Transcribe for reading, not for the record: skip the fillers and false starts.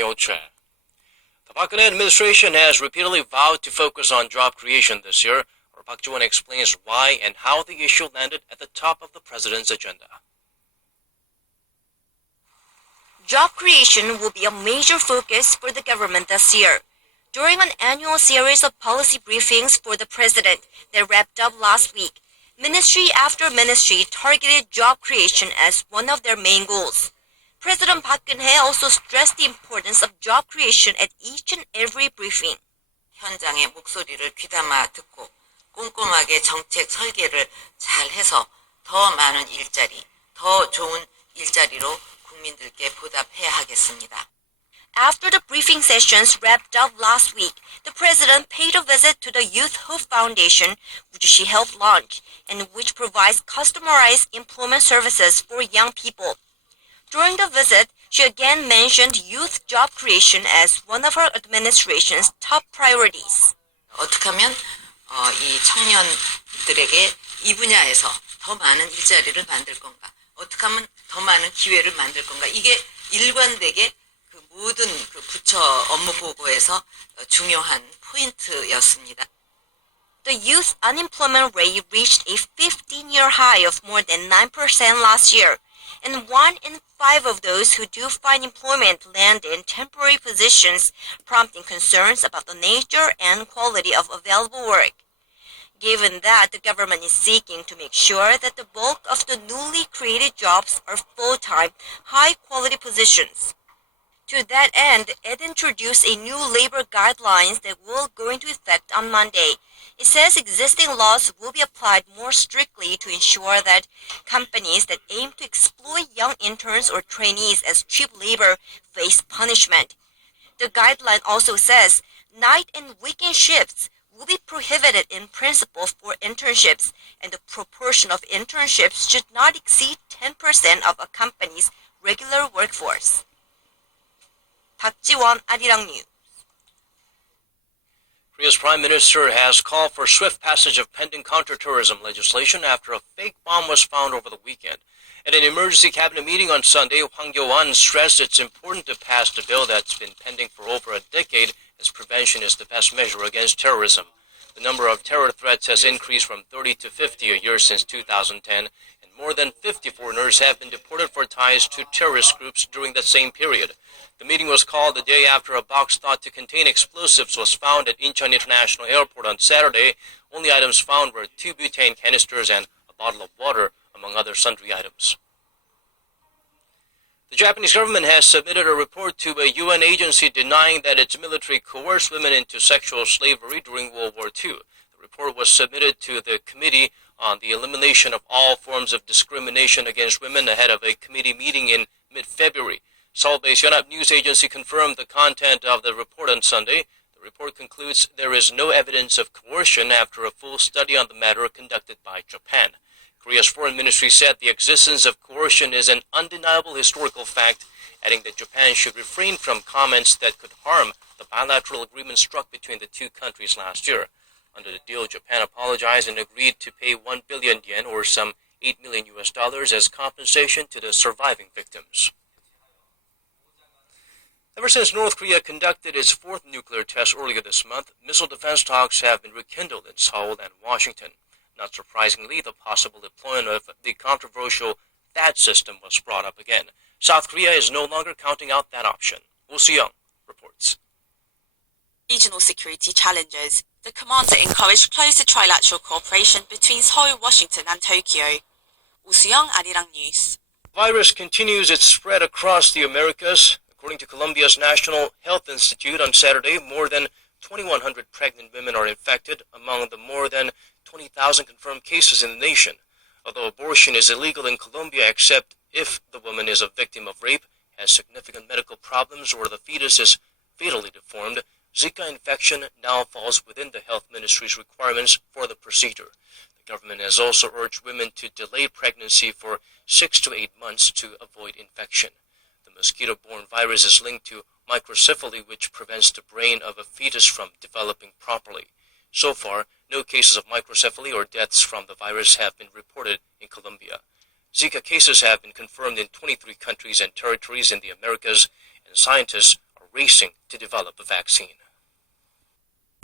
Daniel Che. The Park Geun-hye administration has repeatedly vowed to focus on job creation this year. Our Park Ji-won explains why and how the issue landed at the top of the president's agenda. Job creation will be a major focus for the government this year. During an annual series of policy briefings for the president that wrapped up last week, ministry after ministry targeted job creation as one of their main goals. President Park Geun-hye also stressed the importance of job creation at each and every briefing. 현장의 목소리를 귀담아 듣고 꼼꼼하게 정책 설계를 잘 해서 더 많은 일자리, 더 좋은 일자리로 국민들께 보답해야 하겠습니다. After the briefing sessions wrapped up last week, the president paid a visit to the Youth Hope Foundation, which she helped launch, and which provides customized employment services for young people. During the visit, she again mentioned youth job creation as one of her administration's top priorities. 어떻게 하면 이 청년들에게 이 분야에서 더 많은 일자리를 만들 건가? 어떻게 하면 더 많은 기회를 만들 건가? 이게 일관되게 그 모든 그 부처 업무 보고에서 중요한 포인트였습니다. The youth unemployment rate reached a 15-year high of more than 9% last year, and 1 in 5 of those who do find employment land in temporary positions, prompting concerns about the nature and quality of available work. Given that the government is seeking to make sure that the bulk of the newly created jobs are full-time, high-quality positions. To that end, it introduced a new labor guidelines that will go into effect on Monday. It says existing laws will be applied more strictly to ensure that companies that aim to exploit young interns or trainees as cheap labor face punishment. The guideline also says night and weekend shifts will be prohibited in principle for internships, and the proportion of internships should not exceed 10% of a company's regular workforce. 박지원, 아리랑 뉴스. Korea's prime minister has called for swift passage of pending counterterrorism legislation after a fake bomb was found over the weekend. At an emergency cabinet meeting on Sunday, Hwang Kyo-won stressed it's important to pass the bill that's been pending for over a decade, as prevention is the best measure against terrorism. The number of terror threats has increased from 30 to 50 a year since 2010, and more than 50 foreigners have been deported for ties to terrorist groups during the same period. The meeting was called the day after a box thought to contain explosives was found at Incheon International Airport on Saturday. Only items found were 2 butane canisters and a bottle of water, among other sundry items. The Japanese government has submitted a report to a UN agency denying that its military coerced women into sexual slavery during World War II. The report was submitted to the Committee on the Elimination of All Forms of Discrimination Against Women ahead of a committee meeting in mid-February. Seoul-based Yonhap News Agency confirmed the content of the report on Sunday. The report concludes there is no evidence of coercion after a full study on the matter conducted by Japan. Korea's foreign ministry said the existence of coercion is an undeniable historical fact, adding that Japan should refrain from comments that could harm the bilateral agreement struck between the two countries last year. Under the deal, Japan apologized and agreed to pay 1 billion yen, or some $8 million as compensation to the surviving victims. Ever since North Korea conducted its 4th nuclear test earlier this month, missile defense talks have been rekindled in Seoul and Washington. Not surprisingly, the possible deployment of the controversial THAAD system was brought up again. South Korea is no longer counting out that option. Oh Soo-young reports. Regional security challenges, the commander encouraged closer trilateral cooperation between Seoul, Washington and Tokyo. Oh Soo-young, Arirang News. The virus continues its spread across the Americas. According to Colombia's National Health Institute on Saturday, more than 2,100 pregnant women are infected among the more than 20,000 confirmed cases in the nation. Although abortion is illegal in Colombia except if the woman is a victim of rape, has significant medical problems, or the fetus is fatally deformed, Zika infection now falls within the health ministry's requirements for the procedure. The government has also urged women to delay pregnancy for 6 to 8 months to avoid infection. The mosquito-borne virus is linked to microcephaly, which prevents the brain of a fetus from developing properly. So far, no cases of microcephaly or deaths from the virus have been reported in Colombia. Zika cases have been confirmed in 23 countries and territories in the Americas, and scientists are racing to develop a vaccine.